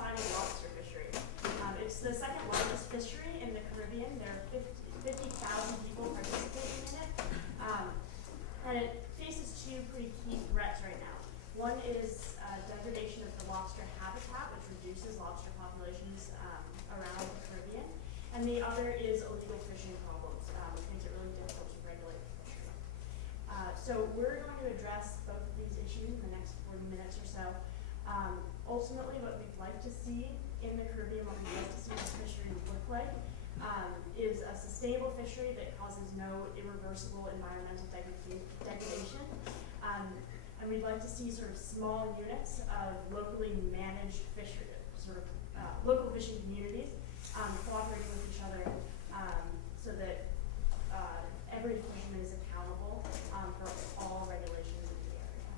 spiny lobster fishery. It's the second largest fishery in the Caribbean. There are 50,000 people participating in it. And it faces two pretty key threats right now. One is degradation of the lobster habitat, which reduces lobster populations around the Caribbean. And the other is illegal fishing problems, which makes it really difficult to regulate the fishery. So we're going to address both of these issues in the next 40 minutes or so. Ultimately, what we'd like to see in the Caribbean, what we'd like to see this fishery look like, is a sustainable fishery that causes no irreversible environmental degradation. And we'd like to see sort of small units of locally managed fishery, local fishing communities cooperating with each other so that every fisherman is accountable for all regulations in the area.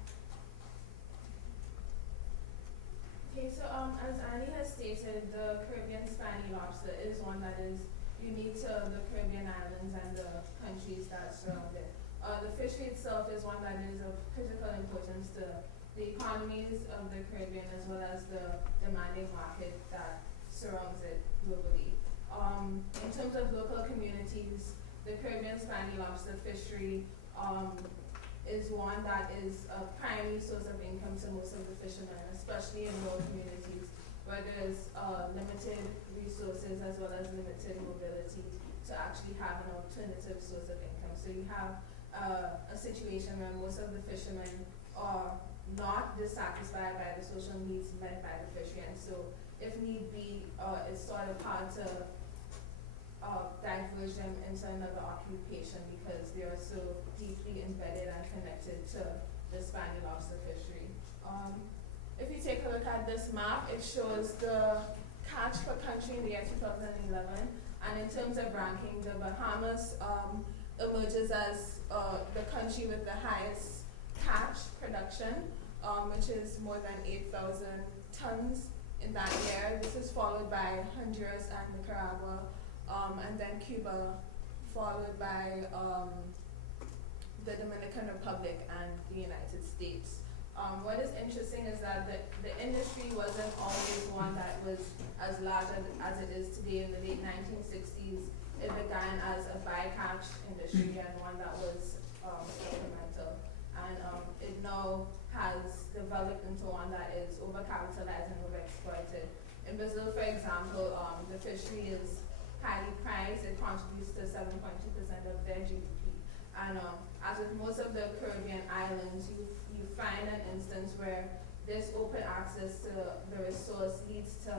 Okay, so as Annie has stated, the Caribbean spiny lobster is one that is unique to the Caribbean islands and the countries that surround it. The fishery itself is one that is of critical importance to the economies of the Caribbean as well as the demanding market that surrounds it globally. In terms of local communities, the Caribbean spiny lobster fishery is one that is a primary source of income to most of the fishermen, especially in rural communities where there's limited resources as well as limited mobility to actually have an alternative source of income. So you have a situation where most of the fishermen are not dissatisfied by the social needs met by the fishery, and so if need be, it's sort of hard to diverge them into another occupation because they are so deeply embedded and connected to the spiny lobster fishery. If you take a look at this map, it shows the catch per country in the year 2011, and in terms of ranking, the Bahamas emerges as the country with the highest catch production, which is more than 8,000 tons in that year. This is followed by Honduras and Nicaragua, and then Cuba, followed by the Dominican Republic and the United States. What is interesting is that the industry wasn't always one that was as large as it is today. In the late 1960s, it began as a bycatch industry and one that was incremental. And it now has developed into one that is overcapitalized and overexploited. In Brazil, for example, the fishery is highly priced. It contributes to 7.2% of their GDP. And as with most of the Caribbean islands, you find an instance where this open access to the resource leads to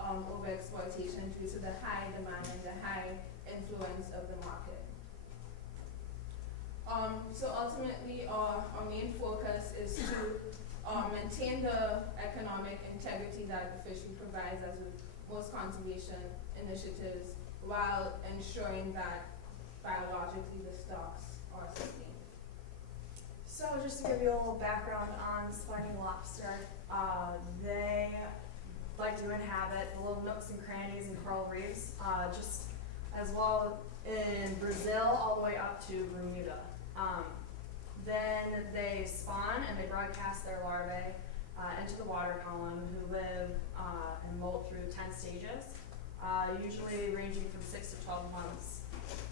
overexploitation due to the high demand and the high influence of the market. So ultimately, our main focus is to maintain the economic integrity that the fishery provides, as with most conservation initiatives, while ensuring that biologically the stocks are sustained. So just to give you a little background on spiny lobster, they like to inhabit the little nooks and crannies and coral reefs, just as well in Brazil all the way up to Bermuda. Then they spawn and they broadcast their larvae into the water column, who live and molt through 10 stages, usually ranging from 6 to 12 months.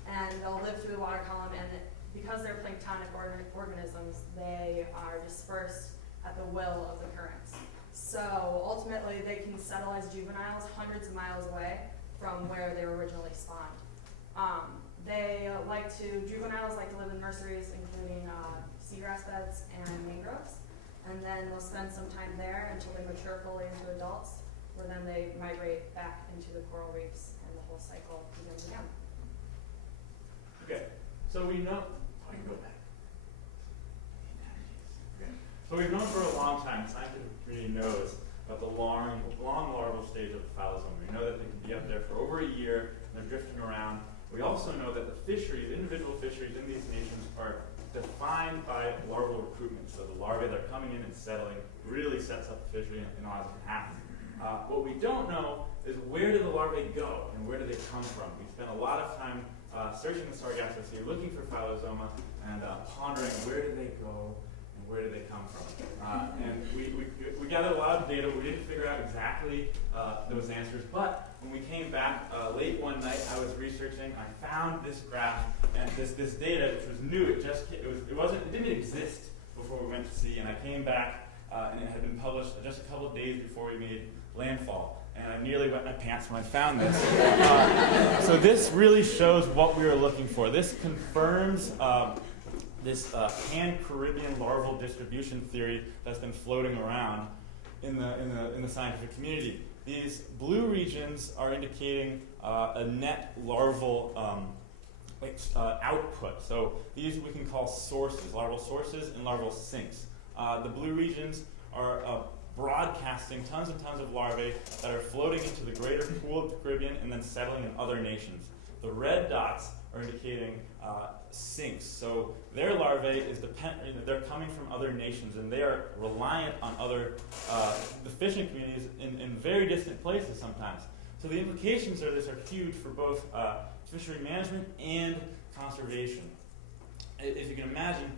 And they'll live through the water column, and because they're planktonic organisms, they are dispersed at the will of the currents. So ultimately, they can settle as juveniles hundreds of miles away from where they were originally spawned. Juveniles like to live in nurseries, including seagrass beds and mangroves, and then they'll spend some time there until they mature fully into adults, where then they migrate back into the coral reefs, and the whole cycle begins again. Okay, so we know. I can go back. Okay. So we've known for a long time, the scientific community knows about the long larval stage of the phallosome. We know that they can be up there for over a year, and they're drifting around. We also know that the fisheries, individual fisheries in these nations, are defined by larval recruitment. So the larvae that are coming in and settling really sets up the fishery and how it can happen. What we don't know is where do the larvae go and where do they come from? We spend a lot of time searching the Sargasso Sea, looking for phallosoma, and pondering where do they go and where do they come from. And we gathered a lot of data. We didn't figure out exactly those answers, but when we came back late one night, I was researching. I found this graph and this data, which was new. It didn't exist before we went to sea. And I came back, and it had been published just a couple of days before we made landfall. And I nearly wet my pants when I found this. So this really shows what we were looking for. This confirms this pan-Caribbean larval distribution theory that's been floating around in the scientific community. These blue regions are indicating a net larval output. So these we can call sources, larval sources and larval sinks. The blue regions are broadcasting tons and tons of larvae that are floating into the greater pool of the Caribbean and then settling in other nations. The red dots are indicating sinks. So their larvae they're coming from other nations, and they are reliant on the fishing communities in very distant places sometimes. So the implications of this are huge for both fishery management and conservation. If you can imagine,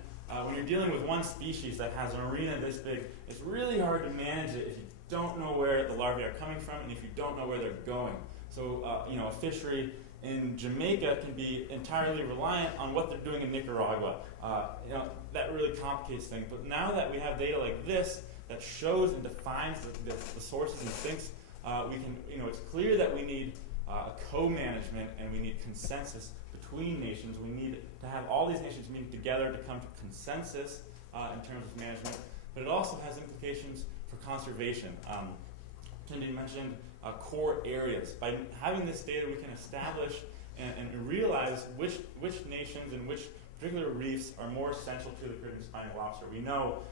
when you're dealing with one species that has an arena this big, it's really hard to manage it if you don't know where the larvae are coming from and if you don't know where they're going. So, a fishery in Jamaica can be entirely reliant on what they're doing in Nicaragua. That really complicates things. But now that we have data like this that shows and defines the sources and sinks, we can, it's clear that we need a co-management and we need consensus between nations. We need to have all these nations meet together to come to consensus in terms of management. But it also has implications for conservation. Cindy mentioned core areas. By having this data, we can establish and realize which nations and which particular reefs are more essential to the Caribbean spiny lobster. We know,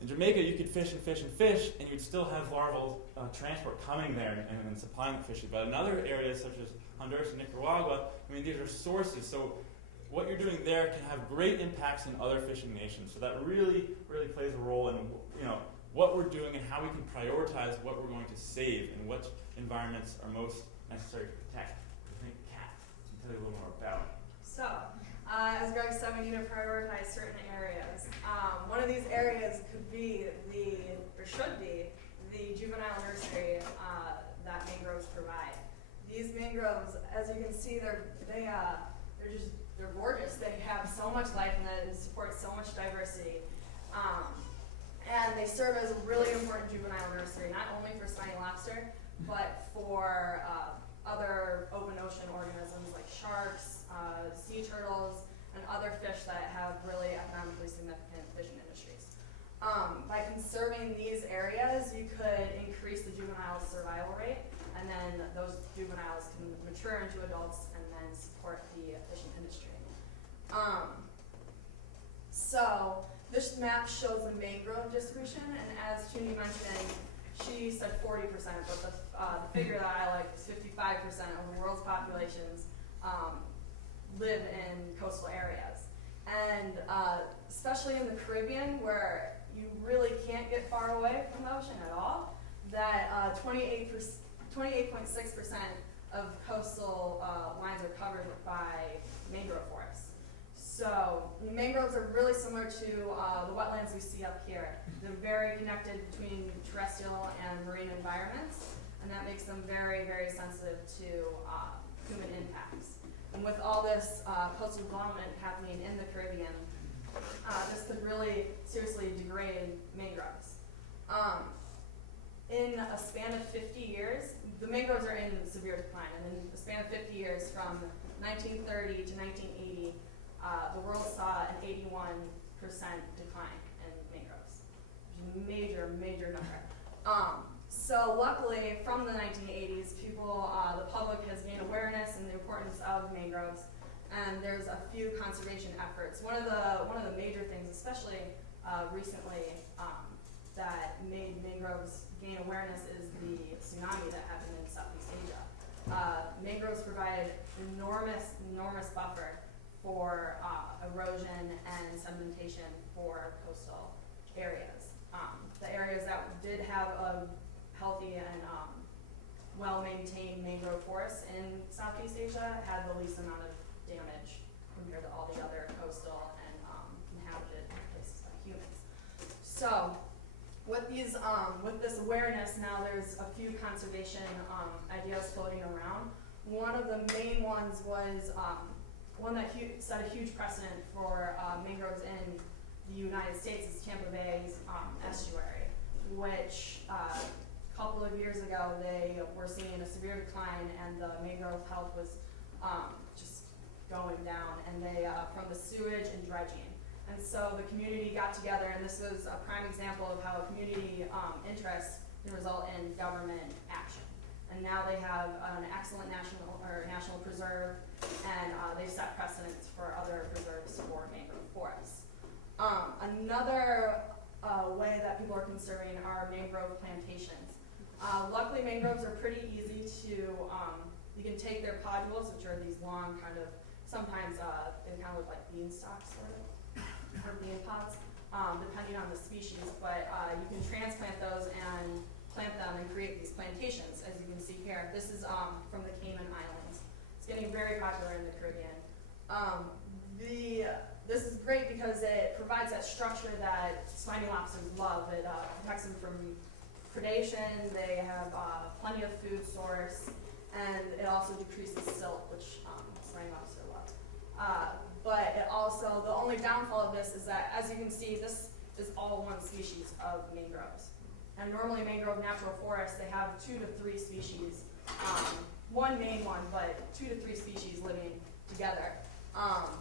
in Jamaica, you could fish and fish and fish, and you'd still have larval transport coming there and supplying the fishes. But in other areas, such as Honduras and Nicaragua, these are sources. So what you're doing there can have great impacts in other fishing nations. So that really, really plays a role in, what we're doing and how we can prioritize what we're going to save and what environments are most necessary to protect. I think Kat can tell you a little more about it. So, as Greg said, we need to prioritize certain areas. One of these areas could be should be the juvenile nursery that mangroves provide. These mangroves, as you can see, they're gorgeous. They have so much life in it and support so much diversity. And they serve as a really important juvenile nursery, not only for spiny lobster, but for other open ocean organisms like sharks, sea turtles, and other fish that have really economically significant fishing industries. By conserving these areas, you could increase the juvenile survival rate, and then those juveniles can mature into adults and then support the fishing industry. So this map shows the mangrove distribution, and as Junie mentioned, she said 40%, but the figure that I like is 55% of the world's populations live in coastal areas. And especially in the Caribbean, where you really can't get far away from the ocean at all, that 28.6% of coastal lines are covered by mangrove forests. So mangroves are really similar to the wetlands we see up here. They're very connected between terrestrial and marine environments, and that makes them very, very sensitive to human impacts. And with all this coastal development happening in the Caribbean, this could really seriously degrade mangroves. In a span of 50 years, the mangroves are in severe decline, and in a span of 50 years, from 1930 to 1980, the world saw an 81% decline in mangroves, which is a major, major number. So luckily, from the 1980s, the public has gained awareness and the importance of mangroves, and there's a few conservation efforts. One of the major things, especially recently, that made mangroves gain awareness is the tsunami that happened in Southeast Asia. Mangroves provide enormous buffer for erosion and sedimentation for coastal areas. The areas that did have a healthy and well-maintained mangrove forests in Southeast Asia had the least amount of damage compared to all the other coastal and inhabited places by humans. So with this awareness now, there's a few conservation ideas floating around. One of the main ones was one that set a huge precedent for mangroves in the United States is Tampa Bay's estuary, which a couple of years ago they were seeing a severe decline, and the mangrove health was just going down, and they from the sewage and dredging. And so the community got together, and this was a prime example of how community interest can result in government action. And now they have an excellent national preserve, and they've set precedents for other preserves for mangrove forests. Another way that people are conserving are mangrove plantations. Luckily, mangroves are pretty easy to, you can take their podules, which are these long kind of, sometimes they kind of look like beanstalks sort of, or bean pods, depending on the species, but you can transplant those and plant them and create these plantations, as you can see here. This is from the Cayman Islands. It's getting very popular in the Caribbean. This is great because it provides that structure that spiny lobsters love. It protects them from predation, they have plenty of food source, and it also decreases silt, which spiny lobster love. But it also, the only downfall of this is that, as you can see, this is all one species of mangroves. And normally mangrove natural forests, they have 2 to 3 species, one main one, but 2 to 3 species living together.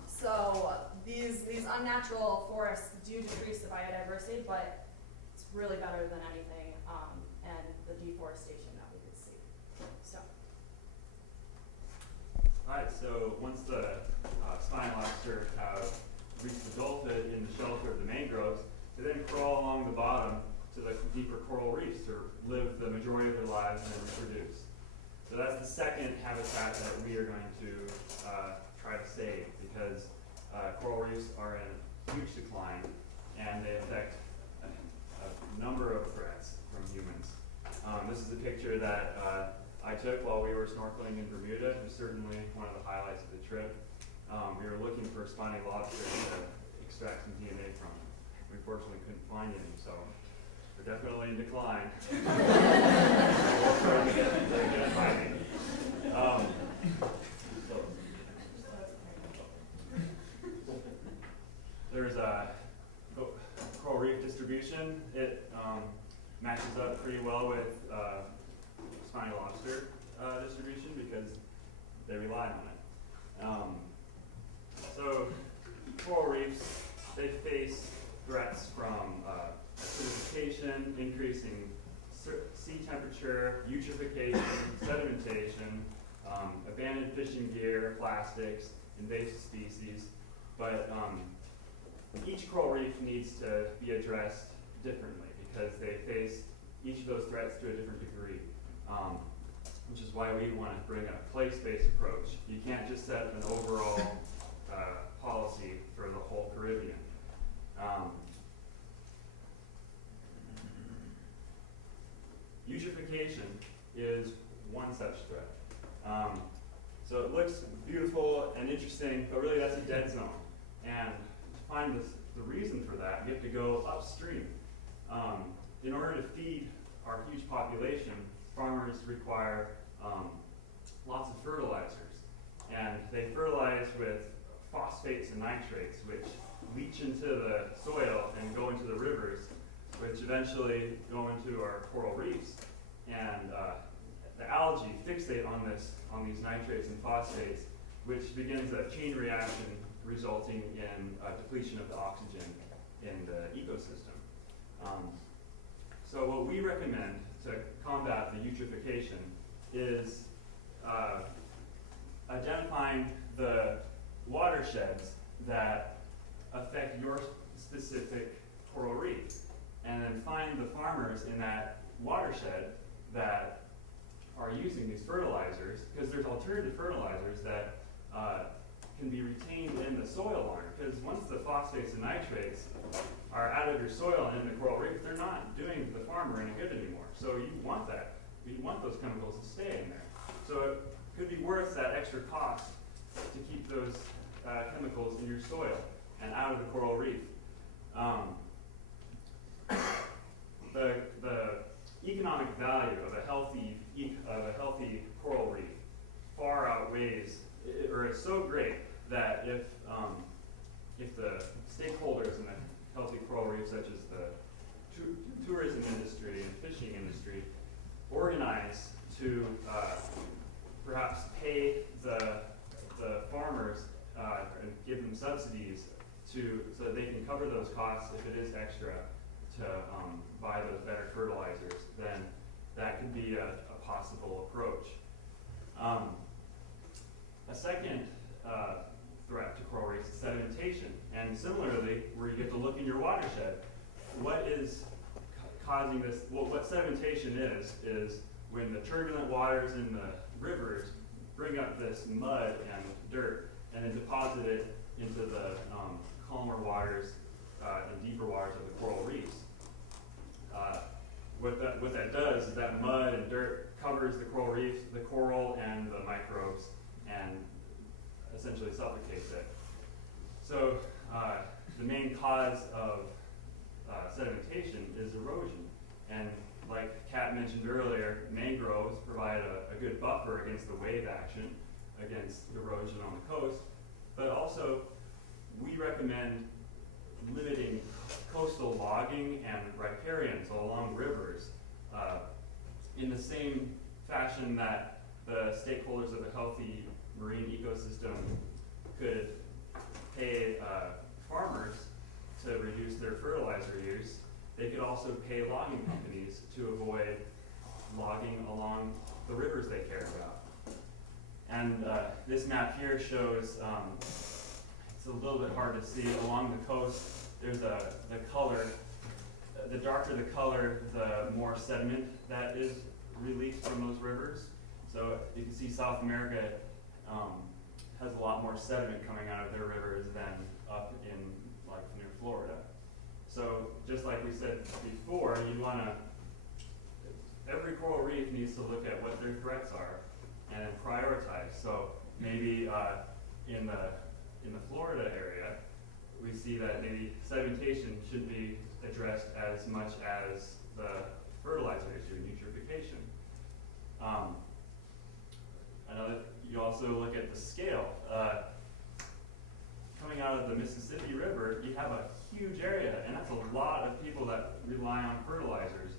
So these unnatural forests do decrease the biodiversity, but it's really better than anything, and the deforestation that we could see. So. Alright, so once the spiny lobster have reached adulthood in the shelter of the mangroves, they then crawl along the bottom to the deeper coral reefs to live the majority of their lives and reproduce. So that's the second habitat that we are going to try to save, because coral reefs are in huge decline, and they affect a number of threats from humans. This is a picture that I took while we were snorkeling in Bermuda. It was certainly one of the highlights of the trip. We were looking for spiny lobsters to extract some DNA from. We fortunately couldn't find any, so they're definitely in decline. We'll try to get hiding. There's a coral reef distribution. It matches up pretty well with spiny lobster distribution because they rely on it. So coral reefs, they face threats from acidification, increasing sea temperature, eutrophication, sedimentation, abandoned fishing gear, plastics, invasive species. But each coral reef needs to be addressed differently because they face each of those threats to a different degree, which is why we want to bring a place-based approach. You can't just set an overall policy for the whole Caribbean. Eutrophication is one such threat. So it looks beautiful and interesting, but really that's a dead zone. And to find the reason for that, you have to go upstream. In order to feed our huge population, farmers require lots of fertilizers. And they fertilize with phosphates and nitrates, which leach into the soil and go into the rivers, which eventually go into our coral reefs. And the algae fixate on these nitrates and phosphates, which begins a chain reaction resulting in depletion of the oxygen in the ecosystem. So what we recommend to combat the eutrophication is identifying the watersheds that affect your specific coral reef, and then find the farmers in that watershed that are using these fertilizers, because there's alternative fertilizers that can be retained in the soil longer, because once the phosphates and nitrates are out of your soil and in the coral reef, they're not doing the farmer any good anymore. So you want that. You want those chemicals to stay in there. So it could be worth that extra cost to keep those chemicals in your soil and out of the coral reef. The value of a healthy coral reef far outweighs, or is so great that if the stakeholders in the healthy coral reef, such as the tourism industry and fishing industry, organize to perhaps pay the farmers and give them subsidies so that they can cover those costs if it is extra to buy those better fertilizers, then that could be a possible approach. A second threat to coral reefs is sedimentation, and similarly, where you get to look in your watershed, what is causing this? Well, what sedimentation is when the turbulent waters in the rivers bring up this mud and dirt and then deposit it into the calmer waters and deeper waters of the coral reefs. What that does is that mud and dirt covers the coral reefs, the coral and the microbes, and essentially suffocates it. So the main cause of sedimentation is erosion. And like Kat mentioned earlier, mangroves provide a good buffer against the wave action, against erosion on the coast. But also, we recommend limiting coastal logging and riparians along rivers in the same fashion that the stakeholders of a healthy marine ecosystem could pay farmers to reduce their fertilizer use. They could also pay logging companies to avoid logging along the rivers they care about. And this map here shows, it's a little bit hard to see, along the coast, there's the color, the darker the color, the more sediment that is released from those rivers. So you can see South America has a lot more sediment coming out of their rivers than up in like near Florida. So just like we said before, you want to, every coral reef needs to look at what their threats are and then prioritize. So maybe in the Florida area, we see that maybe sedimentation should be addressed as much as the fertilizer issue, eutrophication. You also look at the scale. Coming out of the Mississippi River, you have a huge area, and that's a lot of people that rely on fertilizers.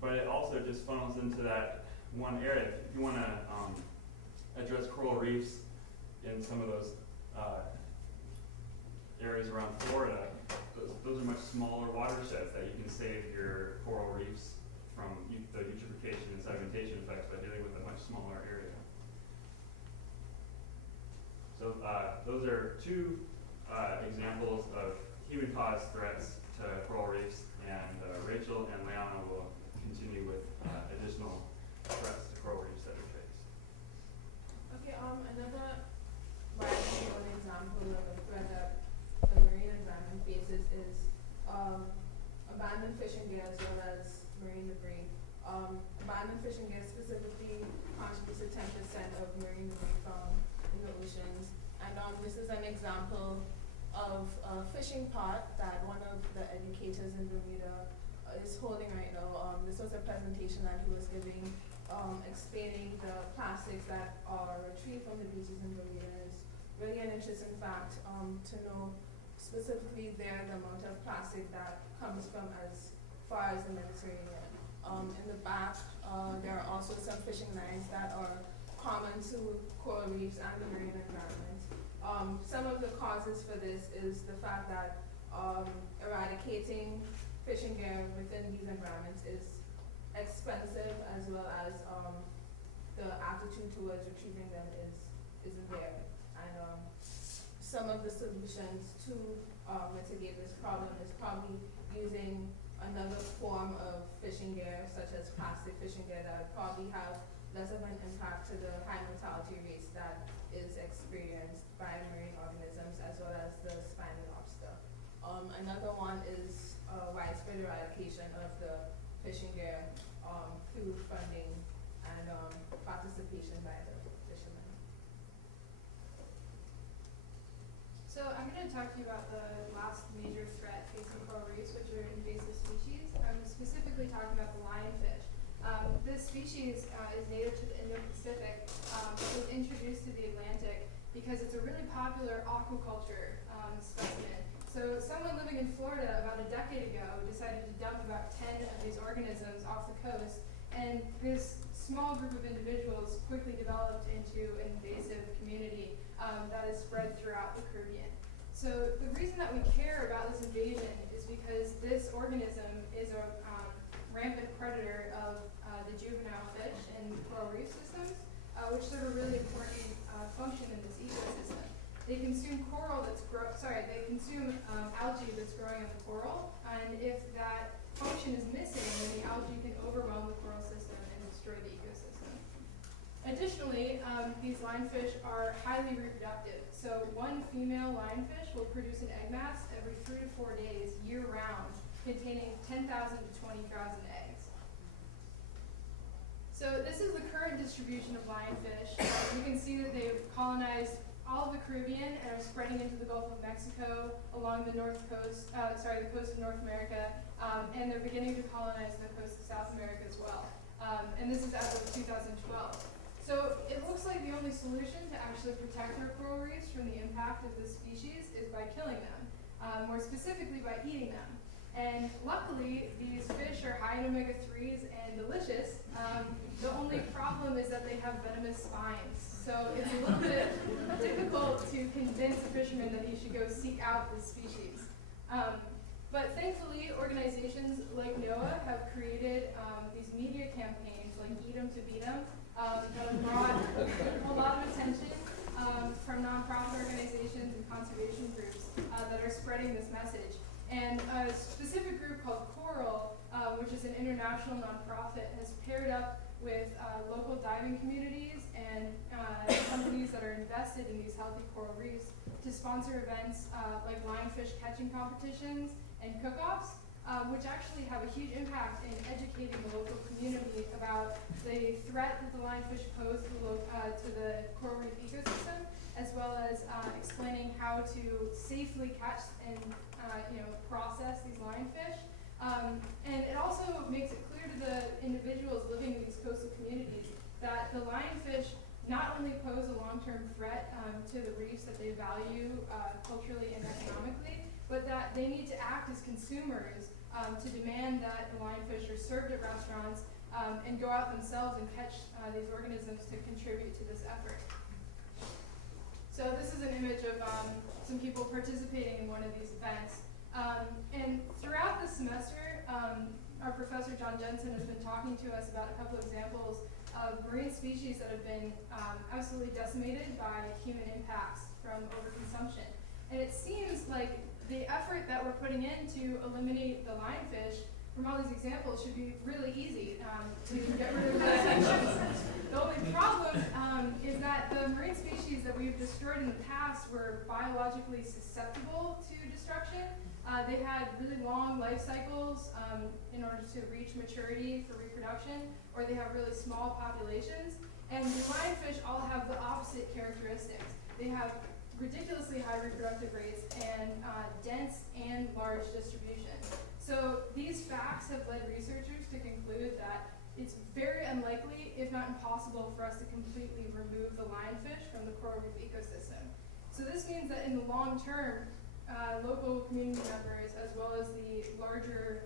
But it also just funnels into that one area. If you want to address coral reefs in some of those areas around Florida, those are much smaller watersheds that you can save your coral reefs from the eutrophication and sedimentation effects by dealing with a much smaller area. So those are two examples of human-caused threats to coral reefs, and Rachel and Leona will continue with additional threats to coral reefs that are faced. Okay, another widely known example of a threat that the marine environment faces is abandoned fishing gear as well as marine debris. Abandoned fishing gear specifically contributes to 10% of marine debris found in the oceans. And this is an example of a fishing pot that one of the educators in Bermuda is holding right now. This was a presentation that he was giving, explaining the plastics that are retrieved from the beaches in Bermuda. It's really an interesting fact to know specifically there the amount of plastic that comes from as far as the Mediterranean. In the back, there are also some fishing lines that are common to coral reefs and the marine environment. Some of the causes for this is the fact that eradicating fishing gear within these environments is expensive, as well as the attitude towards retrieving them isn't there. And some of the solutions to mitigate this problem is probably using another form of fishing gear, such as plastic fishing gear, that would probably have less of an impact to the high mortality rates that is experienced by marine organisms, as well as the spiny lobster. Another one is widespread eradication of the fishing gear through funding and participation by the fishermen. So I'm going to talk to you about the last major threat facing coral reefs, which are invasive species. I'm specifically talking about the lionfish. species is native to the Indo-Pacific. It was introduced to the Atlantic because it's a really popular aquaculture specimen. So someone living in Florida about a decade ago decided to dump about 10 of these organisms off the coast, and this small group of individuals quickly developed into an invasive community that is spread throughout the Caribbean. So the reason that we care about this invasion is because this organism is a rampant predator of the juvenile fish and coral reef systems, which serve a really important function in this ecosystem. They consume they consume algae that's growing in the coral, and if that function is missing, then the algae can overwhelm the coral system and destroy the ecosystem. Additionally, these lionfish are highly reproductive. So one female lionfish will produce an egg mass every 3 to 4 days, year-round, containing 10,000 to 20,000 eggs. So this is the current distribution of lionfish. You can see that they've colonized all of the Caribbean and are spreading into the Gulf of Mexico, along the the coast of North America, and they're beginning to colonize the coast of South America as well. And this is as of 2012. So it looks like the only solution to actually protect our coral reefs from the impact of this species is by killing them, more specifically by eating them. And luckily, these fish are high in omega-3s and delicious. The only problem is that they have venomous spines. So it's a little bit difficult to convince a fisherman that he should go seek out this species. But thankfully, organizations like NOAA have created these media campaigns like Eat 'em to Beat 'em that have brought a lot of attention from nonprofit organizations and conservation groups that are spreading this message. And a specific group called Coral, which is an international nonprofit, has paired up with local diving communities and companies that are invested in these healthy coral reefs to sponsor events like lionfish catching competitions and cook-offs, which actually have a huge impact in educating the local community about the threat that the lionfish pose to the coral reef ecosystem, as well as explaining how to safely catch and process these lionfish. And it also makes it clear to the individuals living in these coastal communities that the lionfish not only pose a long-term threat to the reefs that they value culturally and economically, but that they need to act as consumers to demand that the lionfish are served at restaurants and go out themselves and catch these organisms to contribute to this effort. So this is an image of some people participating in one of these events. And throughout the semester, our professor John Jensen has been talking to us about a couple examples of marine species that have been absolutely decimated by human impacts from overconsumption. And it seems like the effort that we're putting in to eliminate the lionfish from all these examples should be really easy to get rid of those species. The only problem is that the marine species that we've destroyed in the past were biologically susceptible to destruction. They had really long life cycles in order to reach maturity for reproduction, or they have really small populations. And the lionfish all have the opposite characteristics. They have ridiculously high reproductive rates and dense and large distribution. So these facts have led researchers to conclude that it's very unlikely, if not impossible, for us to completely remove the lionfish from the coral reef ecosystem. So this means that in the long term, local community members, as well as the larger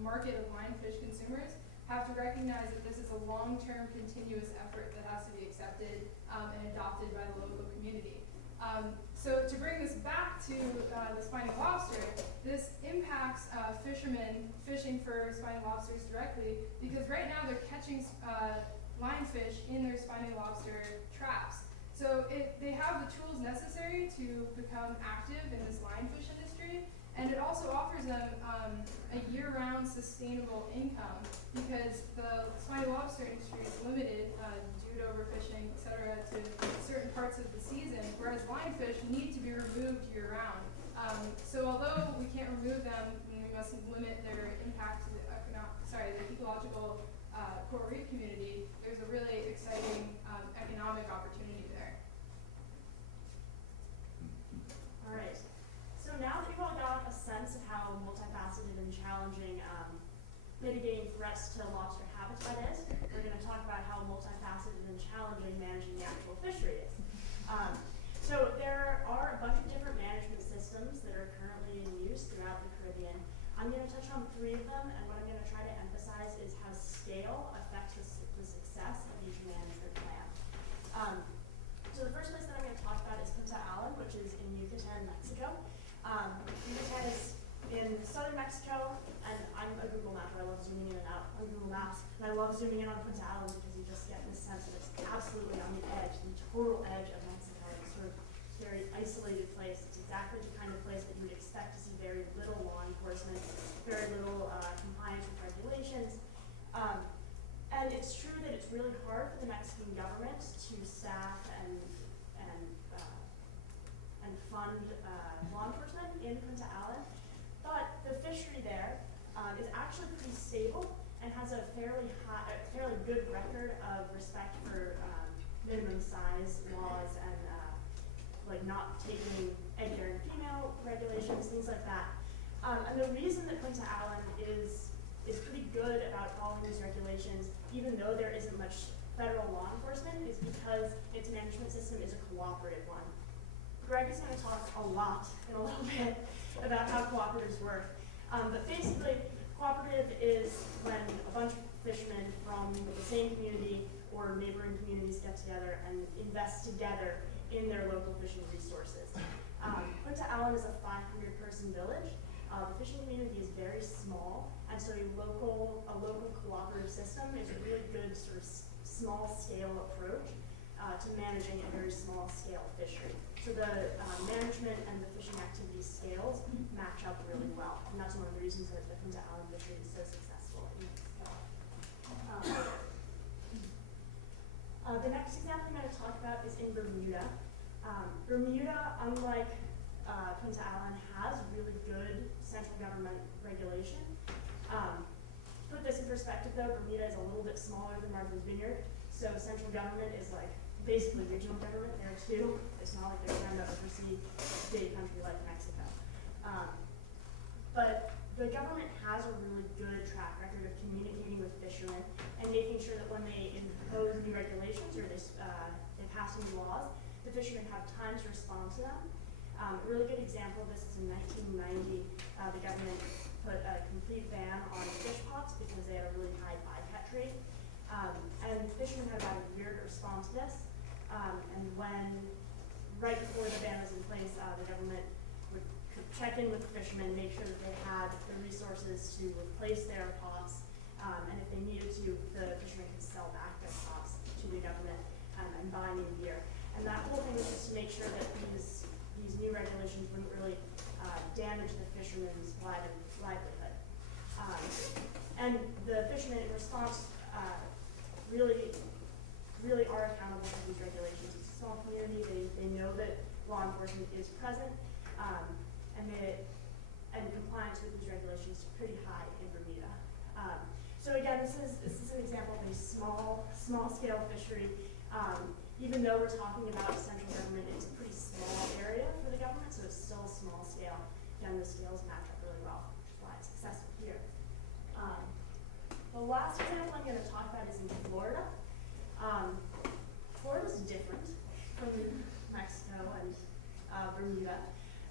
market of lionfish consumers, have to recognize that this is a long-term continuous effort that has to be accepted and adopted by the local community. So to bring this back to the spiny lobster, this impacts fishermen fishing for spiny lobsters directly, because right now they're catching lionfish in their spiny lobster traps. So they have the tools necessary to become active in this lionfish industry, and it also offers them a year-round sustainable income, because the spiny lobster industry is limited due to overfishing, et cetera, to certain parts of the season, whereas lionfish need to be removed year-round. So although we can't remove them, we must limit their impact to the ecological coral reef community. There's a really exciting economic opportunity there. All right. So now that you've all got a sense of how multifaceted and challenging mitigating threats to lobster habitat is, we're going to talk challenging managing the actual fishery is. So there are a bunch of different management systems that are currently in use throughout the Caribbean. I'm going to touch on 3 of them, and what I'm going to try to emphasize is how scale affects the success of each management plan. So the first place that I'm going to talk about is Punta Allen, which is in Yucatan, Mexico. Yucatan is in southern Mexico, and I'm a Google mapper. I love zooming in and out on Google Maps, and I love zooming in on Punta Allen because you just get this sense that it's absolutely on the edge, the total edge of Mexico. It's sort of a very isolated place. It's exactly the kind of place that you would expect to see very little law enforcement, very little compliance with regulations. And it's true that it's really hard for the Mexican government to staff and fund law enforcement in Punta Allen, but the fishery there is actually pretty stable and has a fairly good record of respect for minimum size laws and like not taking egg-bearing female regulations, things like that. And the reason that Punta Allen is pretty good about following these regulations, even though there isn't much federal law enforcement, is because its management system is a cooperative one. Greg is going to talk a lot in a little bit about how cooperatives work. But basically, cooperative is when a bunch of fishermen from the same community or neighboring communities get together and invest together in their local fishing resources. Punta Allen is a 500-person village. The fishing community is very small, and so a local cooperative system is a really good sort of small-scale approach to managing a very small-scale fishery. So the management and the fishing activity scales match up really well, and that's one of the reasons that the Punta Allen fishery is so successful in Mexico. The next example I'm going to talk about is in Bermuda. Bermuda, unlike Punta Allen, has really good central government regulation. To put this in perspective though, Bermuda is a little bit smaller than Martha's Vineyard, so central government is like basically regional government there too. It's not like they're trying to oversee a big country like Mexico. But the government has a really good track record of communicating with fishermen and making sure that when they impose new regulations or they pass new laws, the fishermen have time to respond to them. A really good example of this is in 1990, the government put a complete ban on fish pots because they had a really high bycatch rate. And fishermen had about a year to respond to this. And right before the ban was in place, the government would check in with the fishermen, make sure that they had the resources to replace their pots, and if they needed to, the fishermen could sell back their pots to the government and buy new gear. And that whole thing was just to make sure that these new regulations wouldn't really damage the fishermen's livelihood. And the fishermen in response really are accountable for these regulations. It's a small community, they know that law enforcement is present, and compliance with these regulations is pretty high in Bermuda. So again, this is an example of a small scale fishery. Even though we're talking about central government, it's a pretty small area for the government, so it's still a small scale. Again, the scales match up really well, which is why it's successful here. The last example I'm going to talk about is in Florida. Florida's different from Mexico and Bermuda.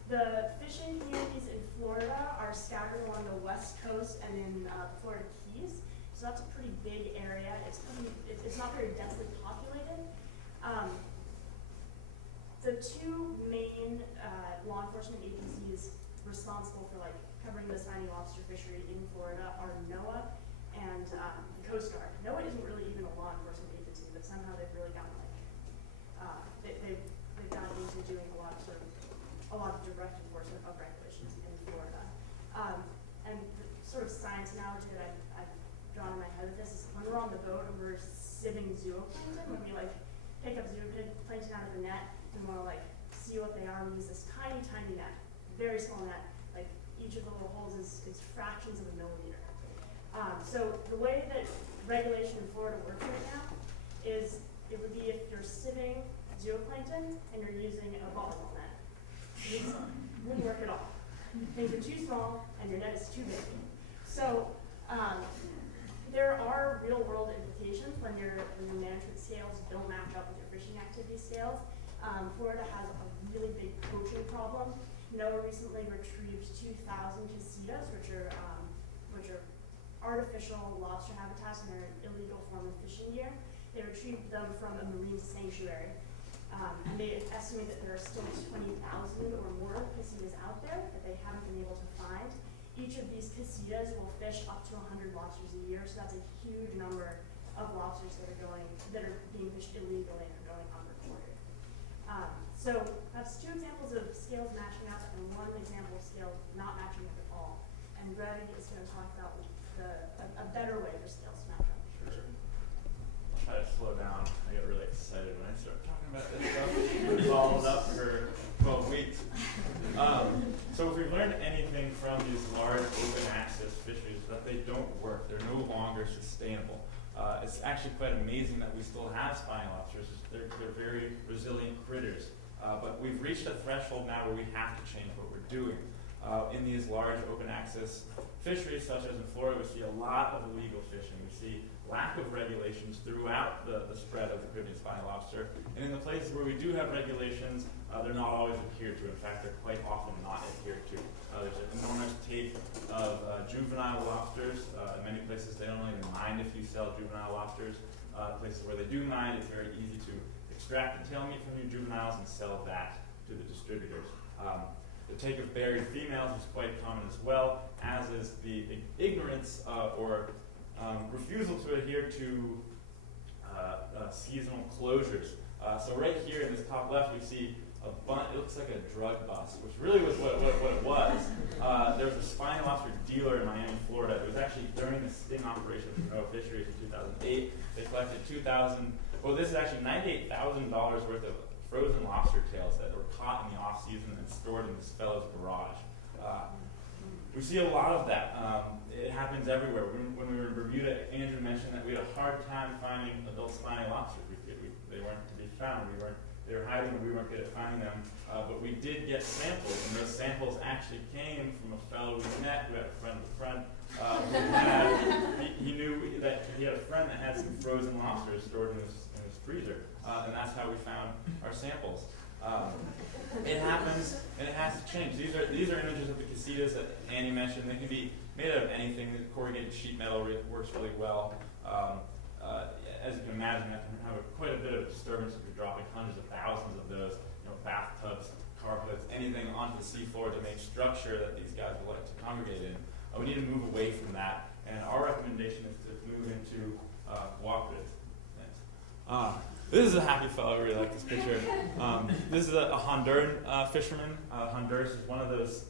The fishing communities in Florida are scattered along the west coast and in the Florida Keys, so that's a pretty big area. It's not very densely populated. The 2 main law enforcement agencies responsible for covering the spiny lobster fishery in Florida are NOAA and the Coast Guard. NOAA isn't really even a law enforcement agency, but somehow they've really gotten they've gotten into doing a lot of direct enforcement of regulations in Florida. And the sort of science analogy that I've drawn in my head with this is when we're on the boat and we're sieving zooplankton, when we pick up zooplankton out of the net and want to see what they are, we use this tiny net, very small net. Each of the little holes is fractions of a millimeter. So the way that regulation in Florida works right now is it would be if you're sieving zooplankton and you're using a volleyball net. It wouldn't work at all. Things are too small and your net is too big. So there are real world implications when your management scales don't match up with your fishing activity scales. Florida has a really big poaching problem. NOAA recently retrieved 2,000 casitas, which are artificial lobster habitats, and they're an illegal form of fishing gear. They retrieved them from a marine sanctuary. And they estimate that there are still 20,000 or more casitas out there that they haven't been able to find. Each of these casitas will fish up to 100 lobsters a year, so that's a huge number of lobsters that are being fished illegally and are going unreported. So that's two examples of scales matching up and one example of scales not matching up at all. And Greg is going to talk about a better way for scales to match up. Sure. I'll try to slow down. I get really excited when I start talking about this stuff. It's followed up for 12 weeks. So if we've learned anything from these large open access fisheries, that they don't work. They're no longer sustainable. It's actually quite amazing that we still have spiny lobsters. They're very resilient critters. But we've reached a threshold now where we have to change what we're doing. In these large open access fisheries, such as in Florida, we see a lot of illegal fishing. We see lack of regulations throughout the spread of the Caribbean spiny lobster. And in the places where we do have regulations, they're not always adhered to. In fact, they're quite often not adhered to. There's an enormous take of juvenile lobsters. In many places, they don't even mind if you sell juvenile lobsters. Places where they do mind, it's very easy to extract the tail meat from your juveniles and sell that to the distributors. The take of buried females is quite common as well, as is the ignorance or refusal to adhere to seasonal closures. So right here in this top left, we see it looks like a drug bust, which really was what it was. There was a spiny lobster dealer in Miami, Florida. It was actually during the sting operation for NOAA Fisheries in 2008. They collected this is actually $98,000 worth of frozen lobster tails that were caught in the off season and stored in this fellow's garage. We see a lot of that. It happens everywhere. When we were in Bermuda, Andrew mentioned that we had a hard time finding adult spiny lobsters. They weren't to be found. They were hiding, and we weren't good at finding them. But we did get samples, and those samples actually came from a fellow we met who had a friend of a friend. He knew that he had a friend that had some frozen lobsters stored in his freezer, and that's how we found our samples. It happens, and it has to change. These are images of the casitas that Annie mentioned. They can be made out of anything. The corrugated sheet metal works really well. As you can imagine, that can have quite a bit of disturbance if you're dropping hundreds of thousands of those, bathtubs, car hoods, anything onto the seafloor to make structure that these guys would like to congregate in. We need to move away from that, and our recommendation is to move into cooperatives. This is a happy fellow. I really like this picture. This is a Honduran fisherman. Honduras is one of those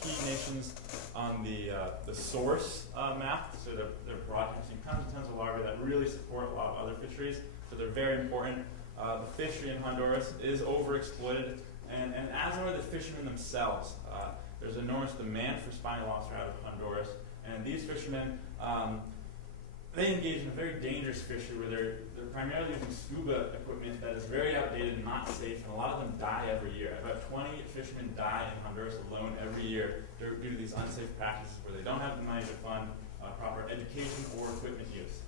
key nations on the source map. So they're broadcasting tons and tons of larvae that really support a lot of other fisheries. So they're very important. The fishery in Honduras is overexploited, and as are the fishermen themselves. There's enormous demand for spiny lobster out of Honduras, and these fishermen they engage in a very dangerous fishery where they're primarily using scuba equipment that is very outdated and not safe, and a lot of them die every year. About 20 fishermen die in Honduras alone every year due to these unsafe practices where they don't have the money to fund proper education or equipment use.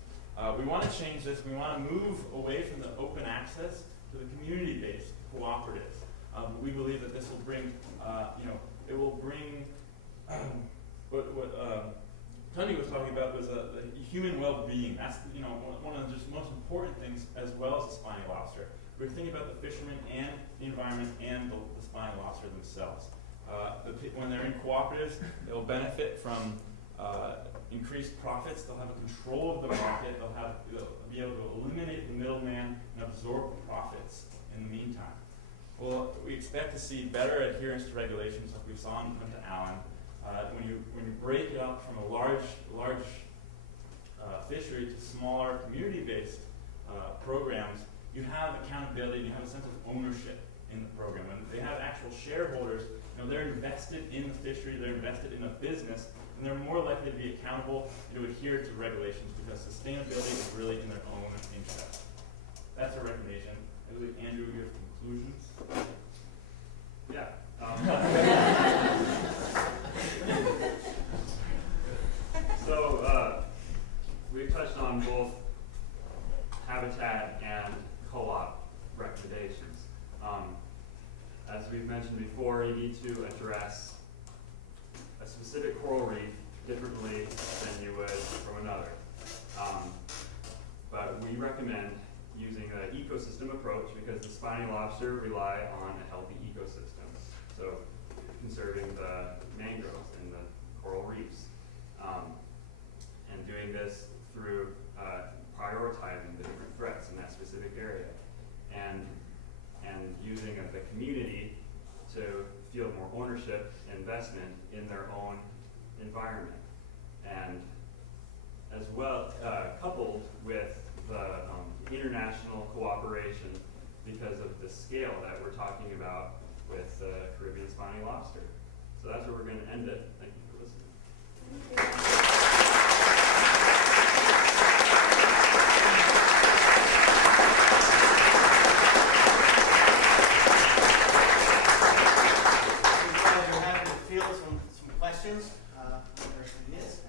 We want to change this. We want to move away from the open access to the community-based cooperatives. We believe that this will bring, it will bring what Tony was talking about was the human well-being. That's one of the just most important things, as well as the spiny lobster. We're thinking about the fishermen and the environment and the spiny lobster themselves. When they're in cooperatives, they'll benefit from increased profits. They'll have a control of the market. They'll be able to eliminate the middleman and absorb profits in the meantime. Well, we expect to see better adherence to regulations like we saw in Punta Allen. When you break it up from a large fishery to smaller community-based programs, you have accountability, you have a sense of ownership in the program. When they have actual shareholders, they're invested in the fishery, they're invested in a business, and they're more likely to be accountable and to adhere to regulations because sustainability is really in their own interest. That's our recommendation. I believe, Andrew, your conclusions? Yeah. So we've touched on both habitat mentioned before, you need to address a specific coral reef differently than you would from another. But we recommend using the ecosystem approach because the spiny lobster rely on a healthy ecosystem. So conserving the mangroves and the coral reefs. And doing this through prioritizing the different threats in that specific area. And using the community to feel more ownership, investment in their own environment. And as well, coupled with the international cooperation because of the scale that we're talking about with the Caribbean spiny lobster. So that's where we're going to end it. Thank you for listening. We're happy to field some questions. Person is.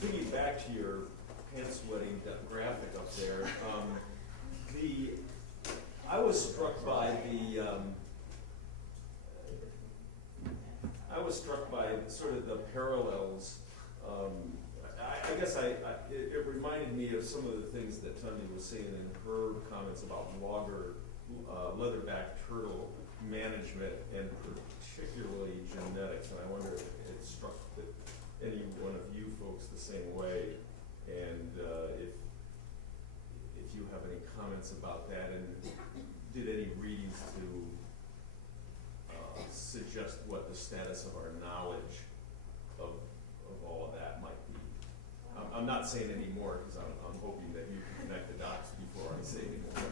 Piggyback to your pants sweating graphic up there. I was struck by sort of the parallels. I guess it reminded me of some of the things that Tunde was saying in her comments about leatherback turtle management and particularly genetics. And I wonder if it struck any one of you folks the same way, and if you have any comments about that, and did any readings to suggest what the status of our knowledge of all of that might be. I'm not saying any more because I'm hoping that you can connect the dots before I say any more.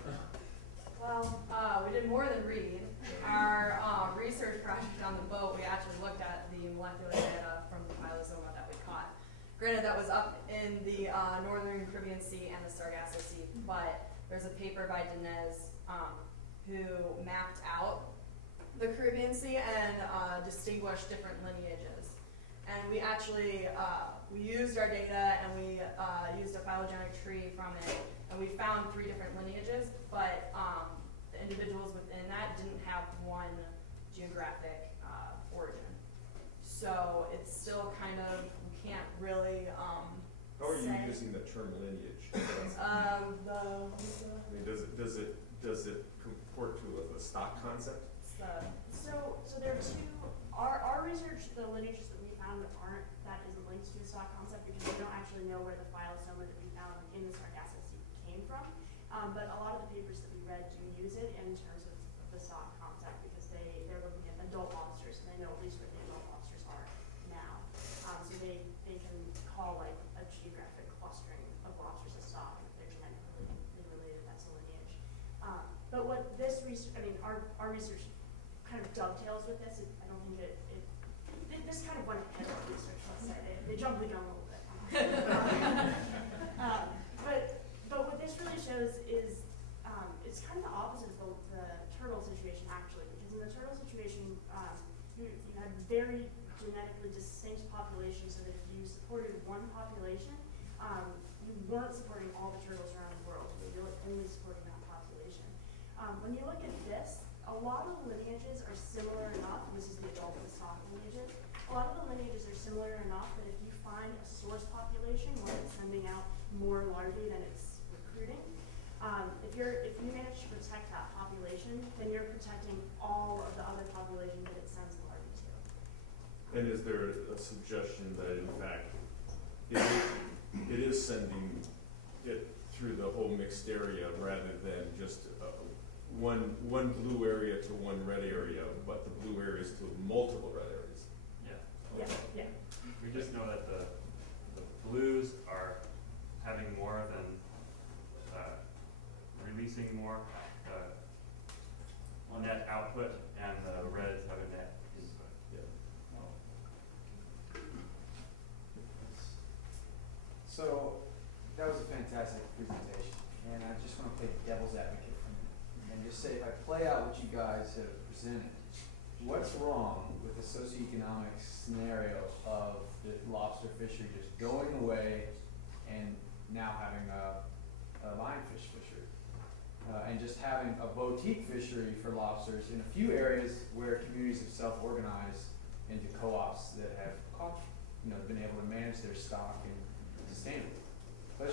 Well, we did more than read. Our research project on the boat, we actually looked at the molecular data from the Phylosoma that we caught. Granted, that was up in the northern Caribbean Sea and the Sargasso Sea, but there's a paper by Dinez who mapped out the Caribbean Sea and distinguished different lineages. And we actually, we used our data and we used a phylogenetic tree from it, and we found 3 different lineages, but the individuals within that didn't have one geographic origin. So it's still kind of, we can't really How are you using the term lineage? I mean, does it comport to a stock concept? So there are two, our research, the lineages that we found that isn't linked to a stock concept because we don't actually know where the Phylosoma that we found in the Sargasso Sea came from. But a lot of the papers that we read do use it in terms of the stock concept because they're looking at adult lobsters and they know at least where the adult lobsters are now. So they can call like a geographic clustering of lobsters a stock if they're genetically related, that's a lineage. But what this research, I mean, our research kind of dovetails with this. I don't think this kind of went ahead of our research, let's say. They jumped the gun a little bit. But what this really shows is it's kind of the opposite of the turtle situation actually, because in the turtle situation, you had very genetically distinct populations, so that if you supported one population, you weren't supporting all the turtles around the world. You were only supporting that population. When you look at this, a lot of the lineages are similar enough, and this is the adult and stock lineages, a lot of the lineages are similar enough that if you find a source population where it's sending out more larvae than it's recruiting, if you manage to protect that population, then you're protecting all of the other population that it sends larvae to. And is there a suggestion that in fact it is sending it through the whole mixed area rather than just one blue area to one red area, but the blue areas to multiple red areas? Yeah. We just know that the blues are having more than releasing more net output, and the reds have a net input. Yeah. So that was a fantastic presentation, and I just want to play devil's advocate for a minute and just say, if I play out what you guys have presented, what's wrong with the socioeconomic scenario of the lobster fishery just going away and now having a lionfish fishery? and just having a boutique fishery for lobsters in a few areas where communities have self-organized into co-ops that have caught, been able to manage their stock and sustainably. So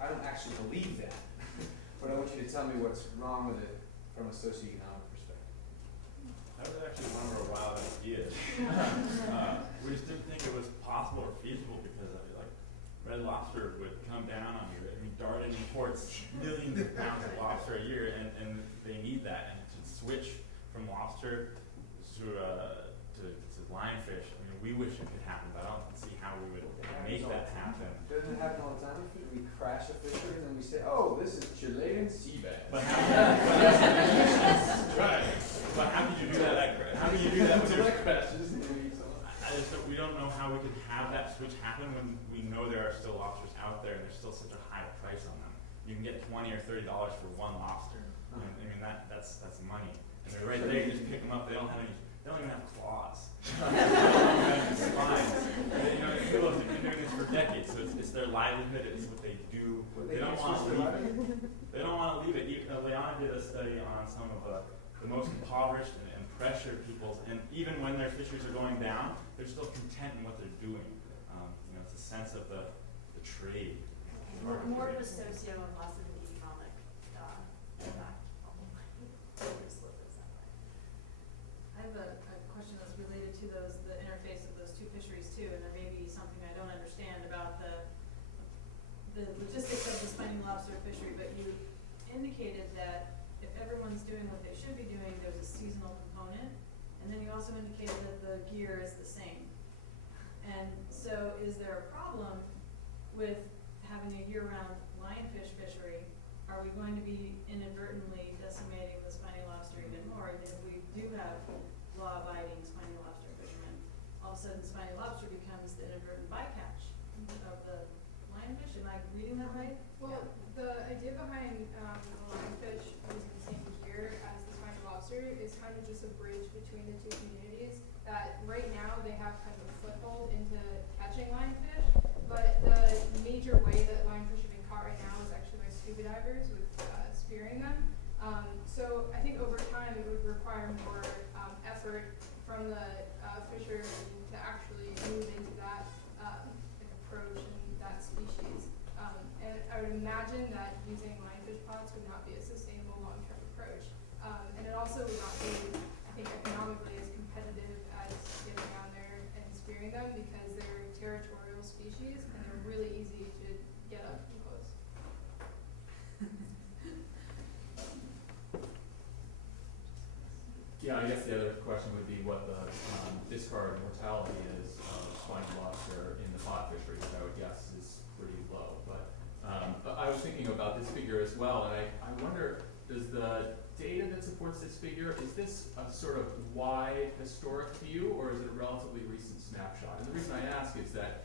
I don't actually believe that, but I want you to tell me what's wrong with it from a socioeconomic perspective. That was actually one of our wild ideas. We just didn't think it was possible or feasible because I mean, like red lobster would come down on you. I mean, Darden imports millions of pounds of lobster a year, and they need that. And to switch from lobster to lionfish, I mean, we wish it could happen, but I don't see how we would make that happen. Doesn't it happen all the time? We crash a fishery and then we say, oh, this is Chilean sea bass. But how, right. But how could you do that? How can you do that with your crashes? we don't know how we could have that switch happen when we know there are still lobsters out there and there's still such a high price on them. You can get $20 or $30 for one lobster. I mean that's money. And they're right there. You just pick them up. They don't even have claws. They don't have spines. People have been doing this for decades, so it's their livelihood. It's what they do. They don't want to leave it. They don't want to leave it. Leanna did a study on some of the most impoverished and pressured peoples, and even when their fisheries are going down, they're still content in what they're doing. It's a sense of the trade. More of a socio and less of an economic impact. I have a question that's related to the interface of those two fisheries too, and there may be something I don't understand about the logistics of the spiny lobster fishery, but you indicated that if everyone's doing what they should be doing, there's a seasonal component, and then you also indicated that the gear is the same. And so is there a problem with having a year-round lionfish fishery? Are we going to be inadvertently decimating the spiny lobster even more? And if we do have law-abiding spiny lobster fishermen, all of a sudden spiny lobster becomes the inadvertent bycatch of the lionfish? Am I reading that right? Well, the idea behind the lionfish using the same gear as the spiny lobster is kind of just a bridge between the two communities. That right now they have kind of a foothold into catching lionfish, but the major way that lionfish are being caught right now is actually by scuba divers with spearing them. So I think over time it would require more effort from the fisher to actually move into that approach and that species. And I would imagine that using lionfish pots would not be a sustainable long-term approach. And it also would not be, I think, economically as competitive as getting down there and spearing them because they're territorial species and they're really easy to get up and close. Yeah, I guess the other question would be what the discard mortality is of spiny lobster in the pot fishery, which I would guess is pretty low. But I was thinking about this figure as well, and I wonder, does the data that supports this figure, is this a sort of wide historic view, or is it a relatively recent snapshot? And the reason I ask is that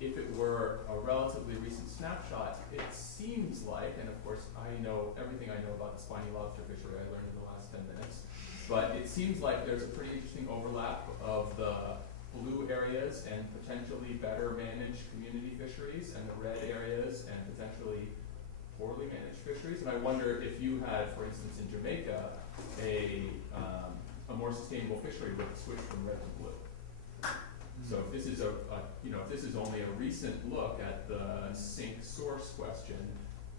if it were a relatively recent snapshot, it seems like, and of course I know everything I know about the spiny lobster fishery I learned in the last 10 minutes, but it seems like there's a pretty interesting overlap of the blue areas and potentially better managed community fisheries and the red areas and potentially poorly managed fisheries. And I wonder if you had, for instance, in Jamaica, a more sustainable fishery would switch from red to blue. So if this is if this is only a recent look at the sink source question,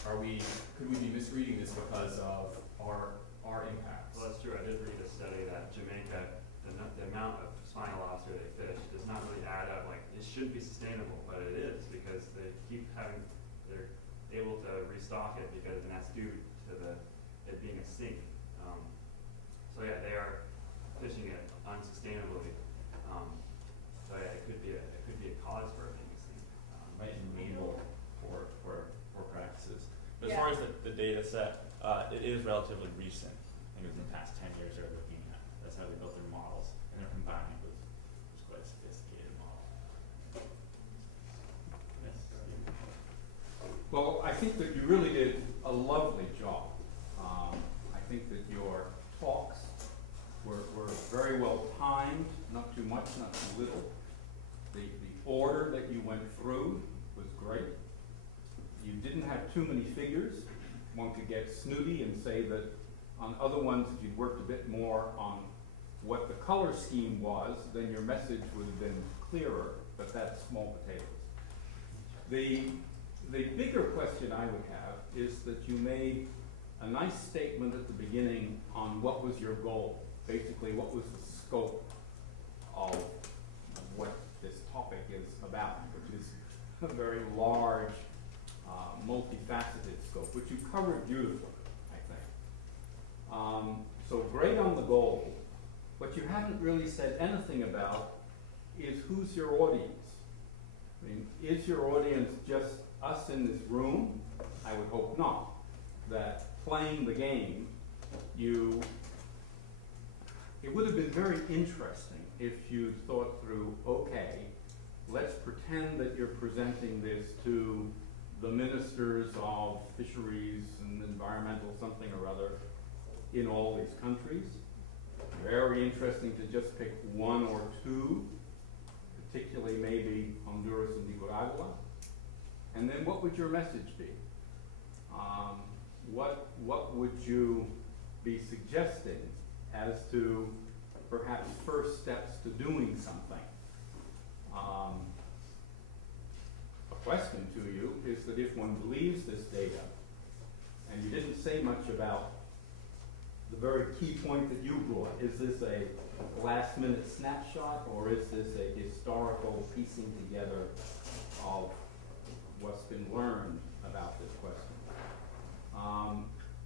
could we be misreading this because of our impacts? Well, that's true. I did read a study that Jamaica, the amount of spiny lobster they fish does not really add up. Like, it shouldn't be sustainable, but it is because they're able to restock it and that's due to it being a sink. So yeah, they are fishing it unsustainably. So yeah, it could be a cause for it being a sink. Might enable poor practices. But as far as the data set, it is relatively recent. I think it was in the past 10 years they're looking at. That's how they built their models, and they're combining with quite a sophisticated model. Yes. Well, I think that you really did a lovely job. I think that your talks were very well timed, not too much, not too little. The order that you went through was great. You didn't have too many figures, one could get snooty and say that on other ones, if you'd worked a bit more on what the color scheme was, then your message would have been clearer, but that's small potatoes. The bigger question I would have is that you made a nice statement at the beginning on what was your goal. Basically, what was the scope of what this topic is about, which is a very large, multifaceted scope, which you covered beautifully, I think. So great on the goal. What you haven't really said anything about is who's your audience. I mean, is your audience just us in this room? I would hope not. That playing the game, it would have been very interesting if you thought through, okay, let's pretend that you're presenting this to the ministers of fisheries and environmental something or other in all these countries. Very interesting to just pick one or two, particularly maybe Honduras and Nicaragua. And then what would your message be? What would you be suggesting as to perhaps first steps to doing something? A question to you is that if one believes this data, and you didn't say much about the very key point that you brought, is this a last-minute snapshot, or is this a historical piecing together of what's been learned about this question?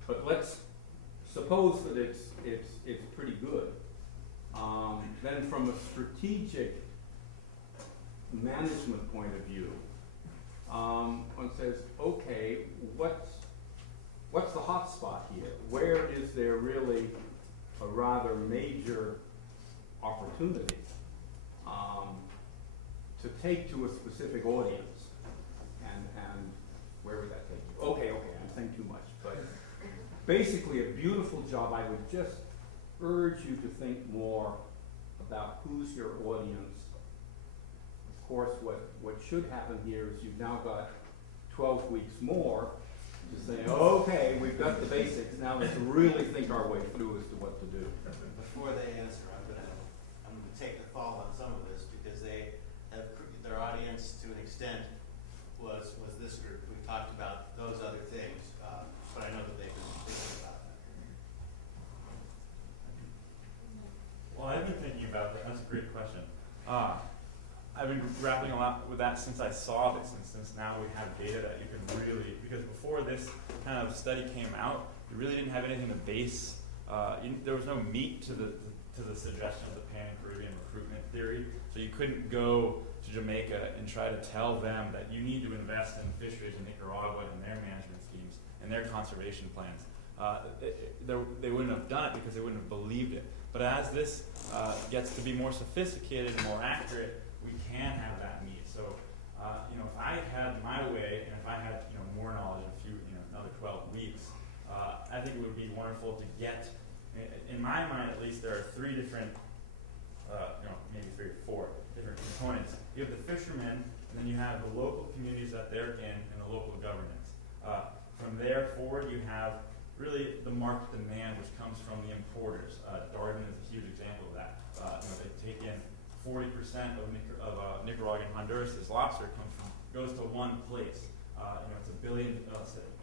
But let's suppose that it's pretty good. Then from a strategic management point of view, one says, okay, what's the hot spot here? Where is there really a rather major opportunity to take to a specific audience? And where would that take you? Okay, I'm saying too much. But basically a beautiful job. I would just urge you to think more about who's your audience. Of course, what should happen here is you've now got 12 weeks more to say, okay, we've got the basics, now let's really think our way through as to what to do. Before they answer, I'm gonna take the fall on some of this because they have, their audience to an extent was this group. We talked about those other things, but I know that they've been thinking about that. Well, I've been thinking about that. That's a great question. I've been grappling a lot with that since I saw this, and since now we have data that you can really, because before this kind of study came out, you really didn't have anything to base. There was no meat to the suggestion of the Pan-Caribbean recruitment theory, so you couldn't go to Jamaica and try to tell them that you need to invest in fisheries in Nicaragua and their management schemes and their conservation plans. They wouldn't have done it because they wouldn't have believed it. But as this gets to be more sophisticated and more accurate, we can have that meat. So, if I had my way, and if I had, more knowledge in another 12 weeks, I think it would be wonderful to get, in my mind at least, there are three different, maybe 3 or 4 different components. You have the fishermen, and then you have the local communities that they're in, and the local governments. From there forward, you have really the market demand, which comes from the importers. Darden is a huge example of that. They take in 40% of Nicaraguan Honduras' lobster goes to one place. It's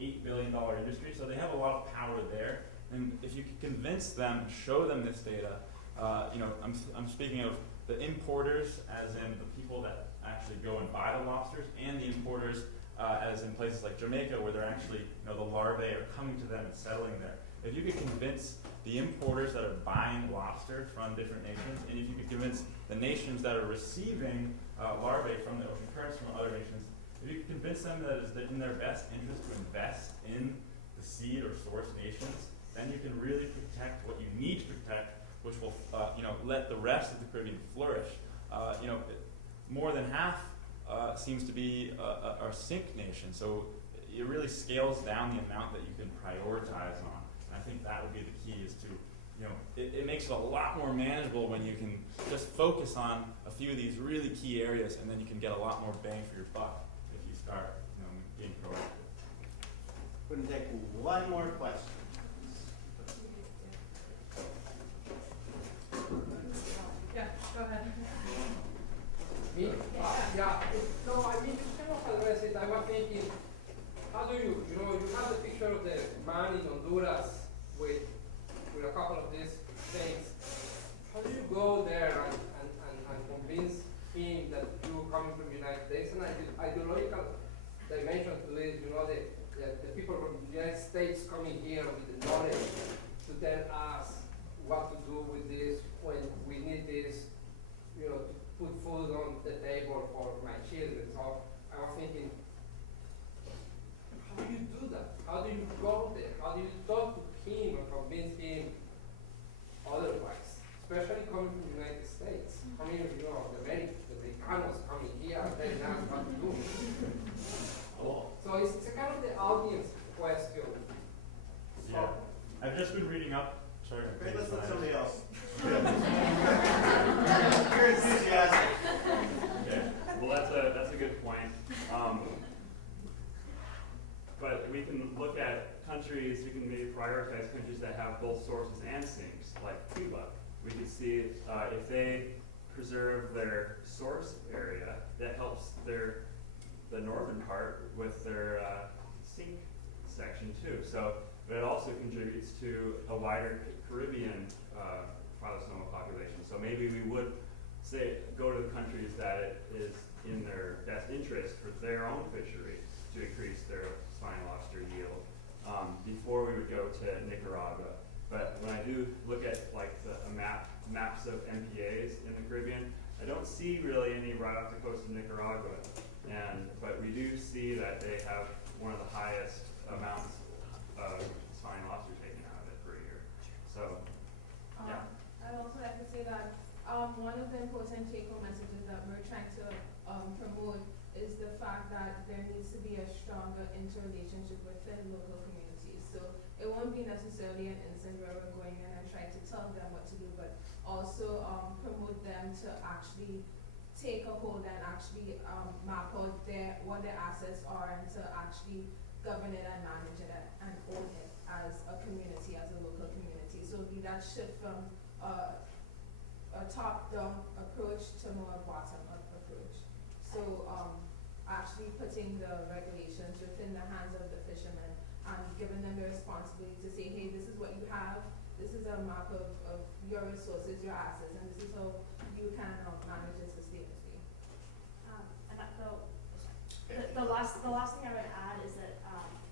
$8 billion industry, so they have a lot of power there. And if you can convince them, show them this data, I'm speaking of the importers, as in the people that actually go and buy the lobsters, and the importers, as in places like Jamaica, where they're actually, the larvae are coming to them and settling there. If you could convince the importers that are buying lobster from different nations, and if you could convince the nations that are receiving larvae from the ocean currents from other nations, if you could convince them that it's in their best interest to invest in the seed or source nations, then you can really protect what you need to protect, which will let the rest of the Caribbean flourish. More than half seems to be our sink nation, so it really scales down the amount that you can prioritize on. And I think that would be the key, is to, it makes it a lot more manageable when you can just focus on a few of these really key areas, and then you can get a lot more bang for your buck if you start being proactive. Going to take one more question. Yeah, go ahead. Me? Yeah, no, I mean, you kind of address it. I was thinking, how do you have the picture of the man in Honduras with a couple of these things. How do you go there and convince him that you're coming from the United States? And ideological dimension to this, the people from the United States coming here with the knowledge to tell us what to do with this when we need this, to put food on the table for my children. So I was thinking, how do you do that? How do you go there? How do you talk to him and convince him otherwise? Especially coming from the United States. Coming, the Americanos coming here and telling us what to do. So it's a kind of the audience question. Yeah. I've just been reading up. Sorry. Great, let's let somebody else. You're enthusiastic. Okay. Well, that's a good point. But we can look at countries, we can maybe prioritize countries that have both sources and sinks, like Cuba. We could see if they preserve their source area, that helps the northern part with their sink section too. So, but it also contributes to a wider Caribbean Phylloxera population. So maybe we would say go to the countries that it is in their best interest for their own fishery to increase their spiny lobster yield before we would go to Nicaragua. But when I do look at like maps of MPAs in the Caribbean, I don't see really any right off the coast of Nicaragua. But we do see that they have one of the highest amounts of spiny lobster taken out of it per year. So, yeah. I'd also like to say that one of the important take-home messages that we're trying to promote is the fact that there needs to be a stronger interrelationship within local communities. So it won't be necessarily an instant where we're going in and trying to tell them what to do, but also promote them to actually take a hold and actually map out what their assets are and to actually govern it and manage it and own it as a community, as a local community. So it'll be that shift from a top-down approach to more bottom-up approach. So actually putting the regulations within the hands of the fishermen and giving them the responsibility to say, hey, this is what you have, this is a map of your resources, your assets, and this is how you can manage it sustainably. And the last thing I would add is that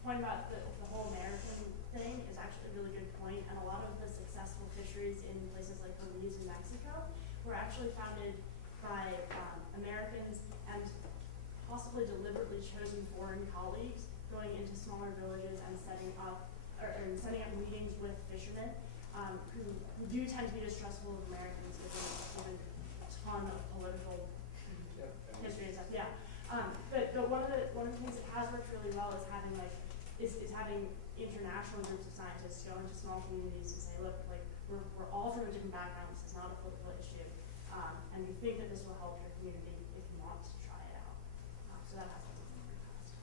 point about the whole American thing is actually a really good point, and a lot of the successful fisheries in places like Belize and Mexico were actually founded by Americans and possibly deliberately chosen foreign colleagues going into smaller villages and setting up meetings with fishermen who do tend to be distrustful of Americans given a ton of political history and stuff. Yeah. But one of the things that has worked really well is having having international groups of scientists go into small communities and say, look, like we're all from a different background. This is not a political issue, and we think that this will help your community if you want to try it out. So that has been really fast.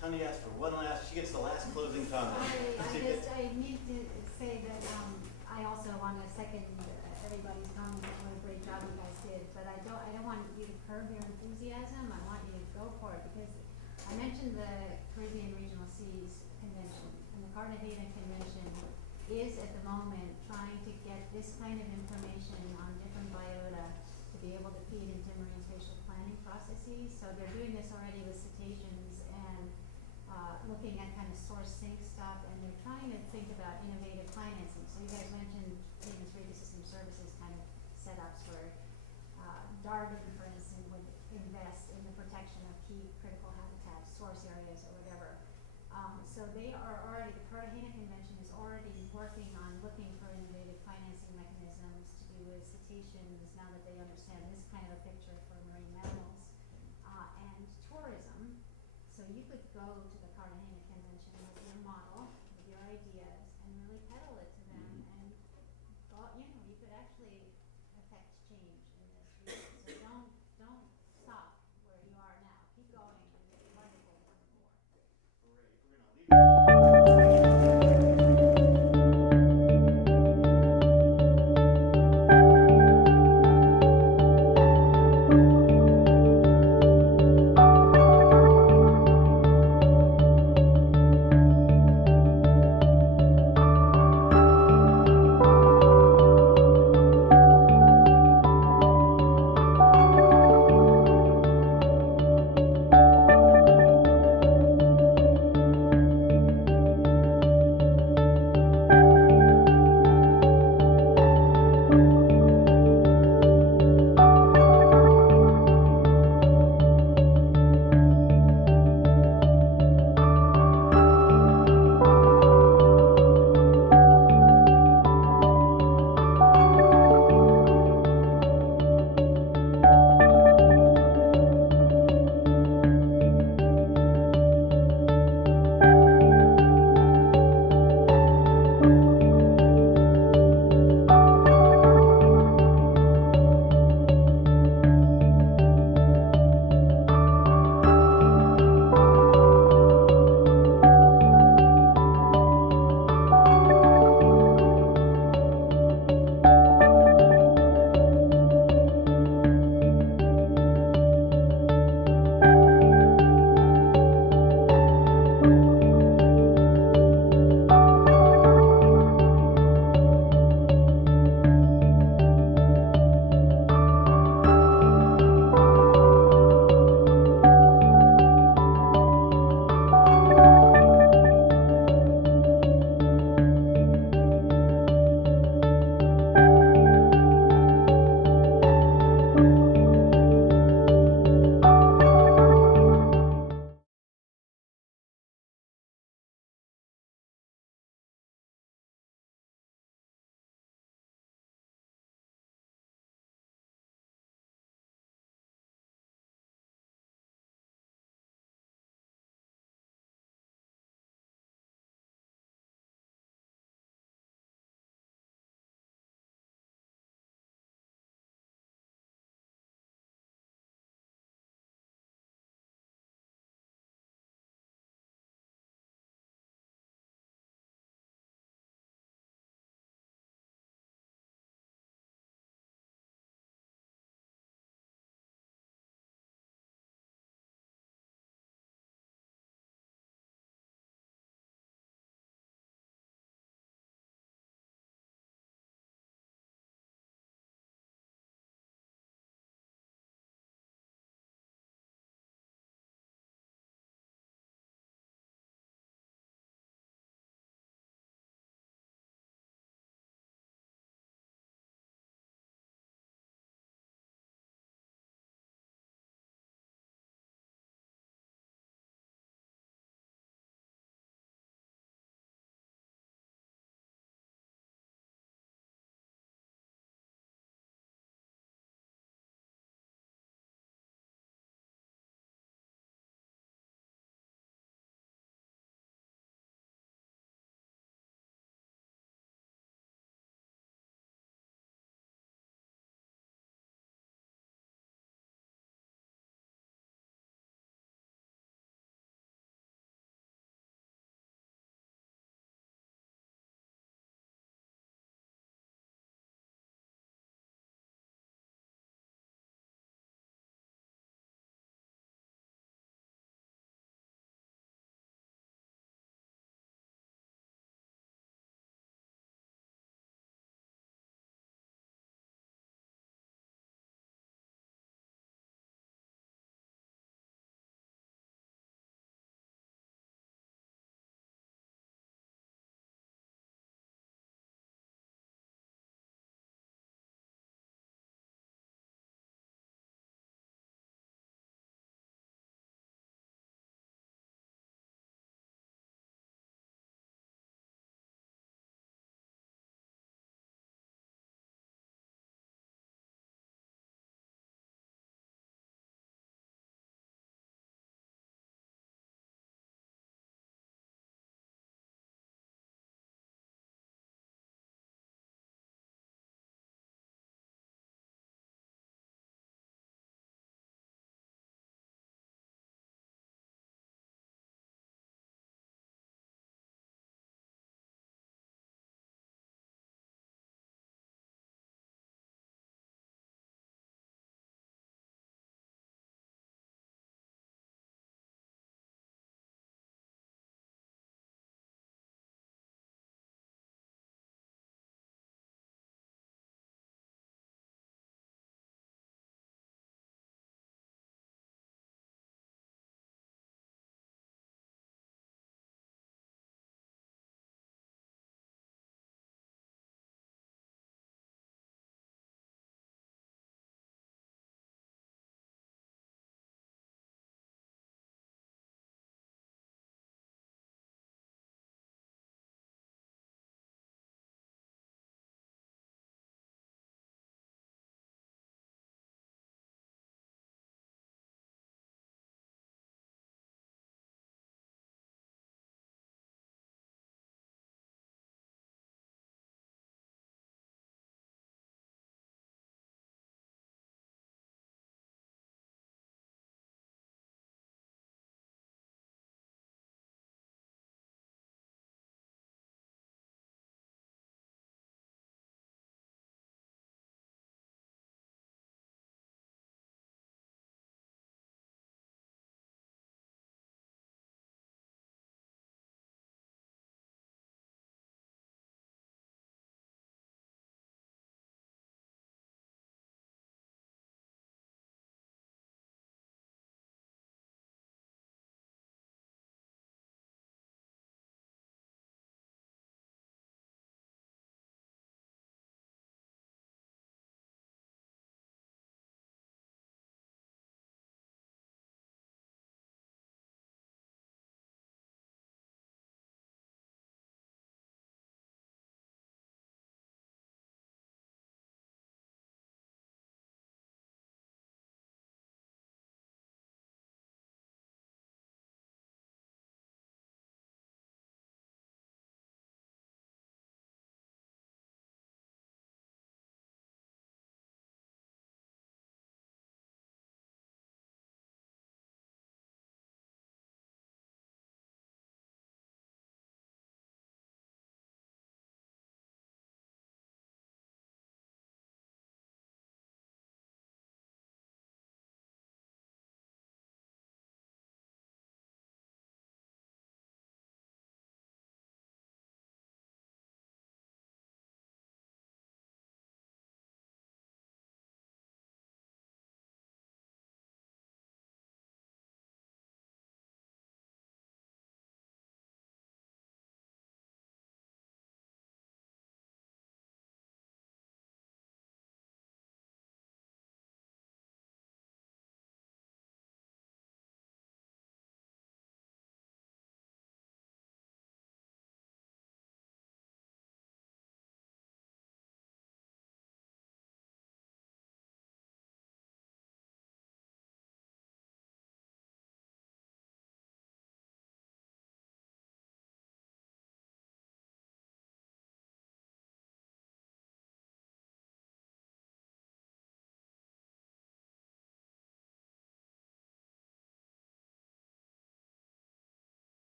Tony asked for one last. She gets the last closing comment. I need to say that I also want to second everybody's comment on what a great job you guys did, but I don't want you to curb your enthusiasm. I want you to go for it because I mentioned the Caribbean Regional Seas Convention, and the Cartagena Convention is at the moment trying to get this kind of information on different biota to be able to feed into marine spatial planning processes. So they're doing this already with cetaceans and looking at kind of source sink stuff, and they're trying to think about innovative financing. So you guys mentioned famous radio system services kind of setups where Darwin, for instance, would invest in the protection of key critical habitats, source areas, or whatever. So they are already, the Cartagena Convention is already working on looking for innovative financing mechanisms to do with cetaceans now that they understand this kind of a picture for marine mammals, and tourism. So you could go to the Cartagena Convention with your model, with your ideas, and really peddle it to